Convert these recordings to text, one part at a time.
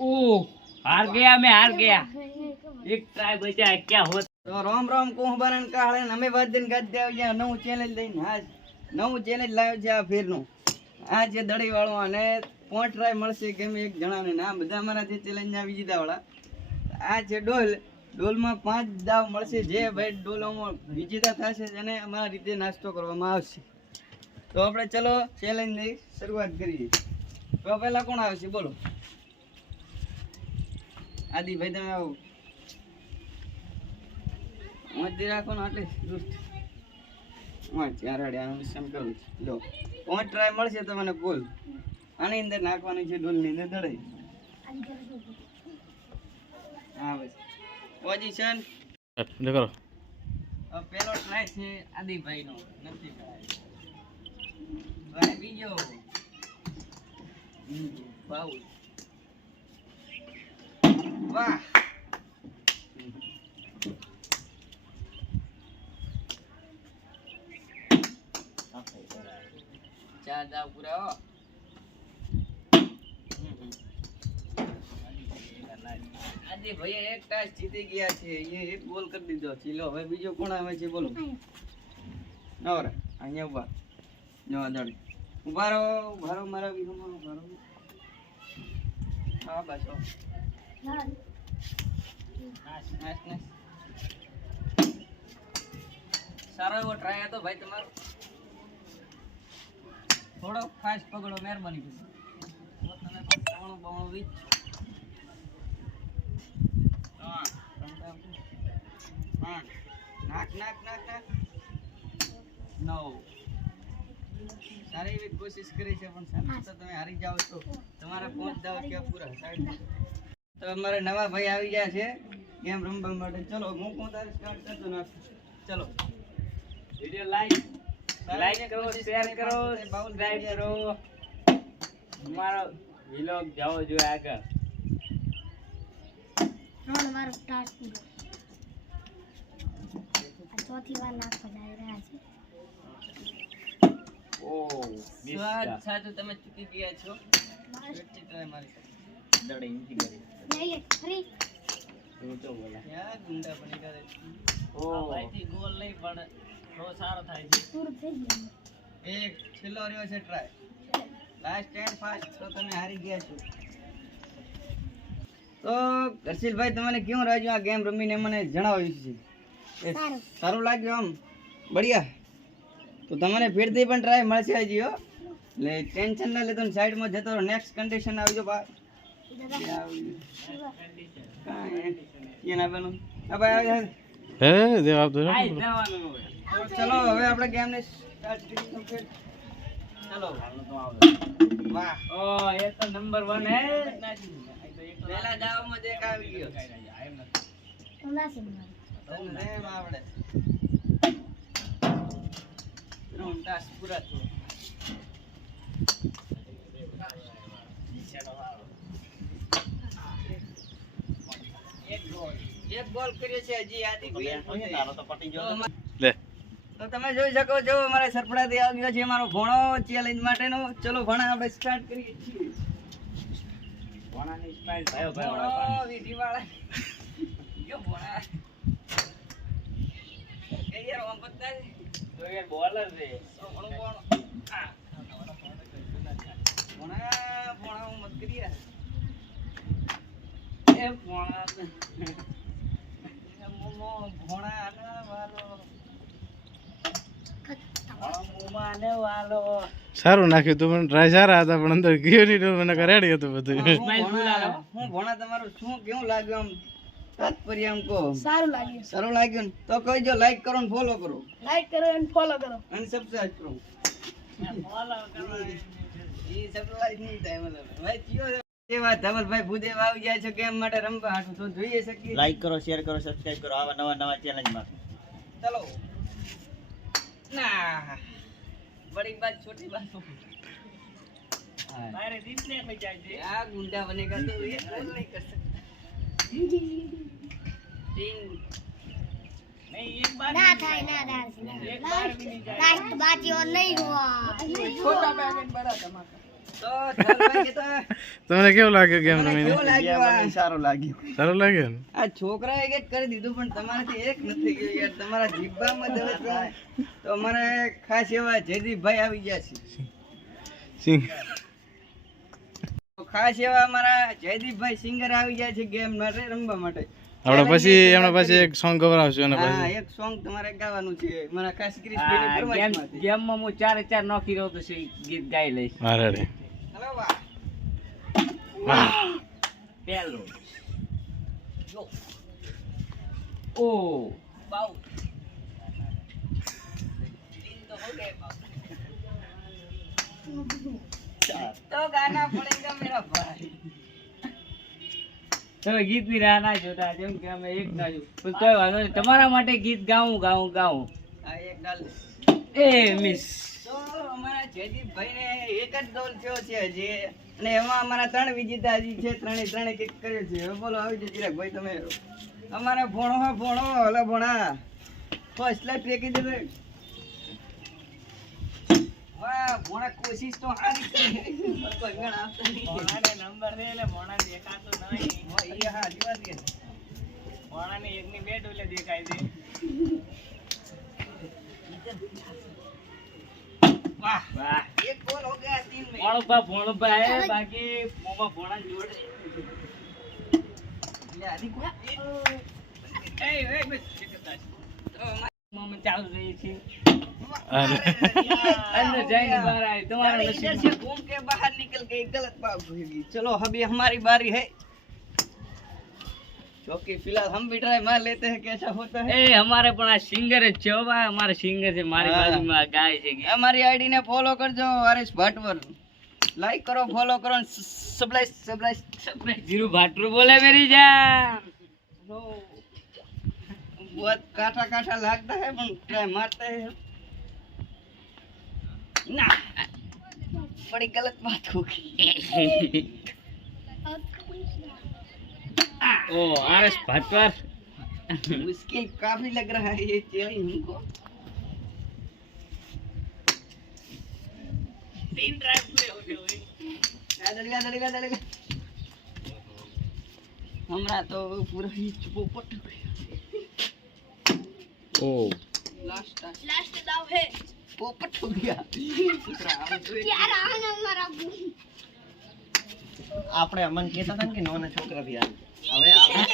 ओह हार गया मैं हार गया एक ट्राई बचा है क्या होता તો રામ રામ કોહબારન કાળે અમે બધીન ગદ્દે આવ્યા નવું ચેલેન્જ લઈને આજ નવું ચેલેન્જ લાવ્યો છે આ ફેરનું આ જે દડી વાળો અને પોઈન્ટ ટ્રાય મળશે કેમ એક જણાને ના બધા અમારા જે ચેલેન્જ ના વિજેતા વાળા આ છે ડોલમાં 5 દાવ મળશે જે ભાઈ ડોલમાં વિજેતા થશે તેને અમારા રીતે નાસ્તો કરવામાં આવશે તો આપણે ચલો ચેલેન્જ ની શરૂઆત કરીએ તો પહેલા કોણ આવશે બોલો આદિ ભાઈ તમે આવો મધ્ય રાખો ને એટલે દુષ્ટ ચાર આડ્યા વિષમ કરું લો 5 ટ્રાય મળશે તો મને બોલ આની અંદર નાખવાની છે ડોલની અંદર દડાઈ હા બસ પોઝિશન દેખો પહેલો ટ્રાય છે આદિભાઈ નો નથી ટ્રાય બીજો બાઉલ વાહ ચાર દાવ પૂરા હો આજે ભાઈ એક ટાસ જીતી ગયા છે એ એક ગોલ કરી દીધો ચીલો હવે બીજો કોણ આવે છે બોલો નવરા અહીંયા ઉભા જો દડ ઉભા રહો મારા વિહોમાં ઉભા રહો હા બસ નાઈસ સારો એવો ટ્રાય હતો ભાઈ તમારો થોડો ફાસ્ટ પકડો મહેરબાની કરી તો તમે પણ બણો વીચ નાક નો સારી એવી કોશિશ કરી છે પણ સારી તો તમે હારી જાઓ તો તમારા 5 દાવ ક્યાં પૂરા સાઈડ તો અમારે નવા ભાઈ આવી ગયા છે ગેમ રમવા માટે ચલો હું કોણ તારે સ્ટાર્ટ કરતો ના ચલો वीडियो लाइक करो शेयर करो सब्सक्राइब करो हमारा व्लॉग जाओ जो आगे रोड मारो स्टार्ट पूरो चौथी बार नाक पડાઈ રહ્યા છે ओ સ્વાદ સાથે તમે ચૂકી ગયા છો કેટલી ટ્રાય મારી दड़े इनकी करी નહીં ફરી तू तो बोला યાર ગુંડા બની ગયા ओ भाई थी गोल नहीं पण तो सारो થાય છે પૂરું થઈ ગયું એક છેલ્લો રહ્યો છે ટ્રાય લાસ્ટ એન્ડ ફાસ્ટ તો તમે હારી ગયા છો તો હર્ષિલભાઈ તમને કેવું લાગ્યું આ ગેમ રમીને મને જણાવ્યું છે સારું સારું લાગ્યું આમ બઢિયા તો તમને ફેરથી પણ ટ્રાય મળશે હજી હો એટલે ટેન્શન ના લેતો સાઈડમાં જતો રહો નેક્સ્ટ કન્ડિશન આવજો બા કાંઈ ના બનું આ ભાઈ આવી હે દે આપ દો આઈ જવાનું હવે તો ચલો હવે આપણે ગેમ ને સ્ટાર્ટ કરીશું ફેર ચલો વાહ ओ ये तो नंबर 1 है પહેલા દાવમાં એક આવી ગયો તમને સમજાવ તમને આવડે ત્રણ તાસ પૂરા થયો એક ગોલ કર્યો છે હજી આદિ ભાઈ તારો તો પટી ગયો લે તો તમે જોઈ શકો છો અમારે સરપડાથી આવી ગયો છે મારો ભણો ચેલેન્જ માટેનો ચલો ભણા આપણે સ્ટાર્ટ કરીએ છીએ કોણાની સ્ટાઈલ ભાઈ ભણો વિધિવાળા યો ભણા એ યાર ઓમ પત્તા તો એ બોલર છે તો ભણો ભણા મત કરીએ એ કોણા મોમો ભણા આના વાલો માને વાલો સારું નાખ્યું તું મને ટ્રાય સારા હતા પણ અંદર ગયો નહીં તો મને કરાડી હતું બધું હું ભણા તમારું શું કેવું લાગ્યું આમ તાત્પર્ય આમ કહો સારું લાગ્યું સારું લાગ્યું ને તો કહીજો લાઈક કરો ને ફોલો કરો લાઈક કરો અને ફોલો કરો અને સબસ્ક્રાઇબ કરો ફોલો કરો ઈ સબસ્ક્રાઇબ નહીં થાય મતલબ ભાઈ ચિયો એવા ધવલભાઈ ભૂદેવ આવી જાય છે ગેમ માટે રમવા હાટું તો જોઈએ શકીએ લાઈક કરો શેર કરો સબસ્ક્રાઇબ કરો આવા નવા ચેલેન્જ માં ચલો ના बड़ी बात छोटी बात મારે દીપને પઈ જાય છે क्या गुंडा बनेगा तो ये गोल नहीं कर सकता तीन नहीं एक बार ના થાય ના થાય લાસ્ટ બાજી ઓર નહીં હુઆ छोटा पैकेट बड़ा धमाका તો ધવલભાઈ કે તો તમને કેવું લાગ્યું ગેમ મને રમીને કેવું લાગ્યું આ? સારું લાગ્યું. સારું લાગ્યું ને? આ છોકરાએ એક કરી દીધું પણ તમારાથી એક નથી ગયું યાર. તમારા જીબ્બામાં જ હવે તો અમારે ખાસ એવા જયદીપભાઈ આવી ગયા છે. સિંગ તો ખાસ એવા અમારા જયદીપભાઈ સિંગર આવી ગયા છે ગેમ માટે રમવા માટે. આપણે પછી એમના પાસે એક સોંગ ગવડાવશું એના હા પછી એક સોંગ તમારે ગાવાનું છે મારા ખાસ ક્રિસ્પીની ફરમાઈશમાંથી. ગેમમાં હું 4-4 નોખી રહ્યો તો ગીત ગાઈ લઈશ. હા રેડી હલો વાહ. વાહ પહેલો જો ઓ બાઉ દિન તો હો ગए बाबू. तो गाना पड़ेगा मेरा भाई. તમે ગીત ની રાહ ના જોતા જેમ કે અમે એક ગાયું પણ કોઈ વાંધો નહીં તમારા માટે ગીત ગાઉં આ એક ડાલ દે. એ મિસ તો અમારા જયદીપભાઈને એક જ ડોલ થયો છે હજી અને એમાં અમારા 3 વિજેતા હજી છે. ત્રણે કિક કર્યો છે. હવે બોલો આવી જજો ચિરાગભાઈ તમે. અમારે ભણો હલો ભણા ફર્સ્ટ લાઈફ ફેંકી દેવે. વાહ ભણા કોશિશ તો હારી કરી પણ કોઈ ગણ આપતો નહીં. ભોણાને નંબર દે એટલે ભોણા દેખાતો નહીં. હા, એ હારી વાત છે. ભોણાને એકની બે ડોલે દેખાય છે. વાહ વાહ એક ગોલ હો ગયા 3 में. ભોણુભા હે બાકી મોમાં ભોણા જોડે લે આની કોઈ એ બસ તો મોમાં ચાલુ રહી છે અરે અંદર જઈને બહાર આવી તમારા इधर નસીબ से घूम के बाहर निकल के गलत बात हुई. चलो अभी हमारी बारी है क्योंकि फिलहाल हम भी ट्राई मार लेते हैं कैसा होता है. એ અમારે પણ આ સિંગર જ છે હો ભાઈ અમારે સિંગર છે મારી હા. બાજુમાં ગાય છે ગીત. हमारी आईडी ने फॉलो कर जो हरीश भाटवर. लाइक करो फॉलो करो सब्सक्राइब. જીરું ભાટરું બોલે મેરી જાન बहुत काटा लगता है पर ट्राई मारते हैं. ना बड़ी गलत बात होगी. ઓ આરસ ભાટવાર मुश्किल काफी लग रहा है ये चैलेंज हमको. 3 ट्राई पूरे हो गए दड़िया हमरा तो पूरा ही पोपट ઓ लास्ट लास्ट दाव है पोपट हो गया. दूसरा अब तो एक- यार आना हमारा આપણે અમન કહેતા હતા ને કે નાના છોકરા ભી આવે. હવે આપણે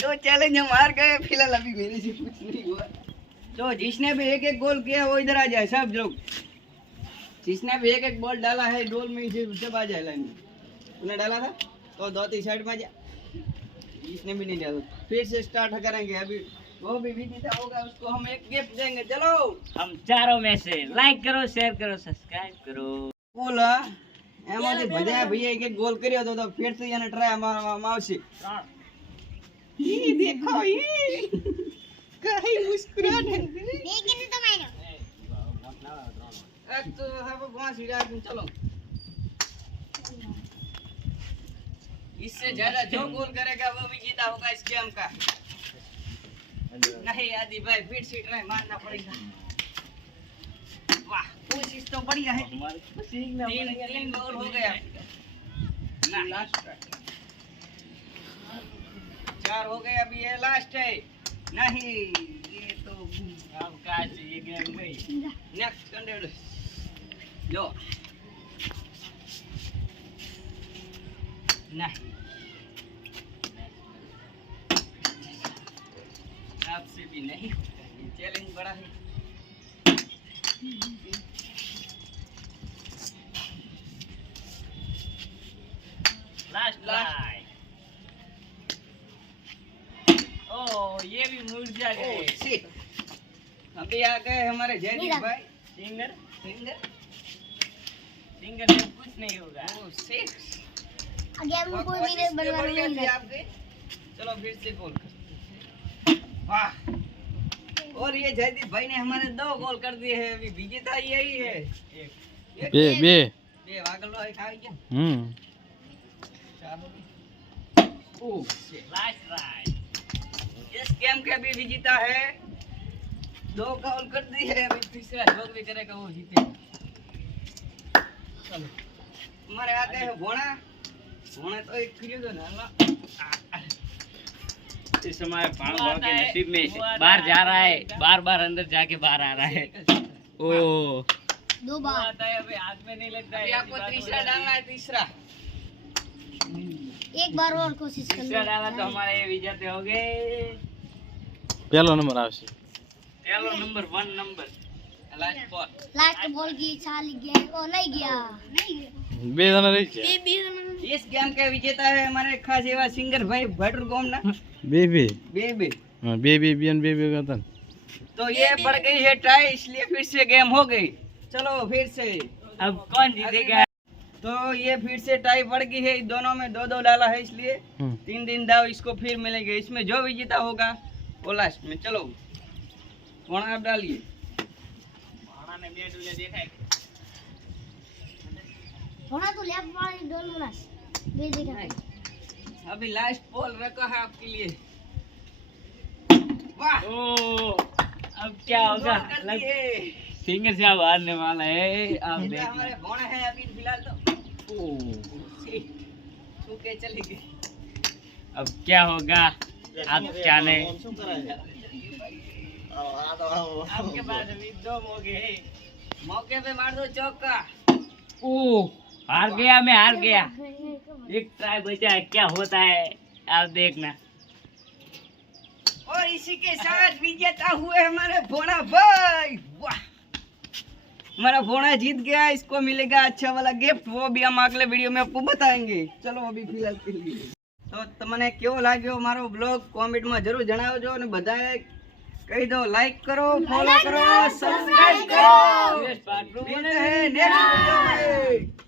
तो चैलेंज हम हार गए. फिलहाल अभी मेरे से कुछ नहीं हुआ. तो जिसने भी एक एक गोल किया वो इधर आ जाए सब लोग. जिसने भी एक एक बॉल डाला है डोल में से सब आ जाए लाइन में. तूने डाला था तो धोती साइड में जा. जिसने भी नहीं डाला फिर से स्टार्ट करेंगे. अभी वो भी विजेता होगा उसको हम एक गिफ्ट देंगे. चलो हम चारों में से लाइक करो शेयर करो सब्सक्राइब करो બોલ એમાંથી બધા ભઈએ એક એક ગોલ કર્યો તો ફેર થી એને ટ્રાય મારવામાં આવશે. ઈ દેખો ઈ કઈ મુસ્કુરાટ હે. लेकिन तो मायनो એક તો હવે પાંચ વિરાટ ચલો. इससे ज्यादा जो गोल करेगा वो विजेता होगा इस गेम का. नहीं आदि भाई फिर से ट्राई मारना पड़ेगा. वाह कोशिश तो बढ़िया है. तीन गोल हो गया. ना लास्ट 4 हो गए. अभी ये लास्ट है. नहीं ये तो अब का ये गेम गई नेक्स्ट कैंडिडेट जो नहीं आपसे भी नहीं. ये चैलेंज बड़ा है. लास्ट लाइट ओ ये भी मुर्जा Oh, गए shit. अभी आ गए हमारे जयदीप भाई. Singer singer. सिंगर से कुछ नहीं होगा Oh, shit. आगे हम कोई कोशिश वीडियो तो बनवाने बढ़िया नहीं थी लगा आपकी. चलो फिर से गोल. वाह. और ये जयदीप भाई ने हमारे 2 गोल कर दिए हैं. अभी विजेता यही है. एक બે બે બે વાગલો એક આવી ગયા. હમ 4 हो गए. ओह लास्ट राइट इस गेम के भी विजेता है. 2 गोल कर दिए. अभी तीसरा जो भी करेगा वो जीतेगा. हमारे आ गए हैं भोणा भोणा तो एक खरीदो ना ला इस समय भाणो भाव के नसीब में बाहर जा रहा है, बार बार अंदर जाके बाहर आ रहा है। ओ 2 बार आता है, अभी हाथ में नहीं लगता अभी है। आपको तीसरा डालना है तीसरा एक बार और कोशिश कर तीसरा लो डाला तो हमारे विजेते हो गए। પહેલો નંબર આવશે पहलो number 1 number last ball last ball की चाली गया ओ नहीं गया બે જણા રહી છે इस गेम के विजेता है हमारे खास एवा सिंगर भाई भटर गोमना બે बे હા બે બેન બે હતા ને तो ये पड़ गई है टाई इसलिए फिर से गेम हो गई चलो फिर से अब कौन जीतेगा? तो ये फिर से टाई पड़ गई है दोनों में 2-2 डाला है इसलिए હમ. 3 दिन दाव इसको फिर मिलेंगे इसमें जो विजेता होगा वो लास्ट में चलो भोणा आप डालिए भाणा ने બે ડોલે દેખાય। होना तो लेफ्ट वाली डोल मुनास बे देखा अभी लास्ट बॉल रखा है आपके लिए वाह ओ अब क्या होगा? गोल कर दिए। सिंगर साहब हारने वाला है। आप इतना देखना। हमारे भोणा है अभी फिलहाल तो ओ, छू के चली गई अब क्या होगा? आप जाने। શું કરાય આ તો આવો आपके पास अभी 2 मौके हैं। मौके पे मार दो चौका ओ हार गया, मैं हार गया। एक ट्राई बचा है, क्या होता है आप देखना। और इसी के साथ विजेता हुए हमारे भोणा भाई वाह हमारा भोणा जीत गया इसको मिलेगा अच्छा वाला गिफ्ट वो भी हम अगले वीडियो में आपको बताएंगे चलो अभी फिलहाल के लिए तो તમને કેવો લાગ્યો મારો બ્લોગ કોમેન્ટમાં જરૂર જણાવજો અને બધાએ કહી દો લાઈક કરો ફોલો કરો સબસ્ક્રાઇબ કરો Yes, बात मिलते हैं नेक्स्ट वीडियो में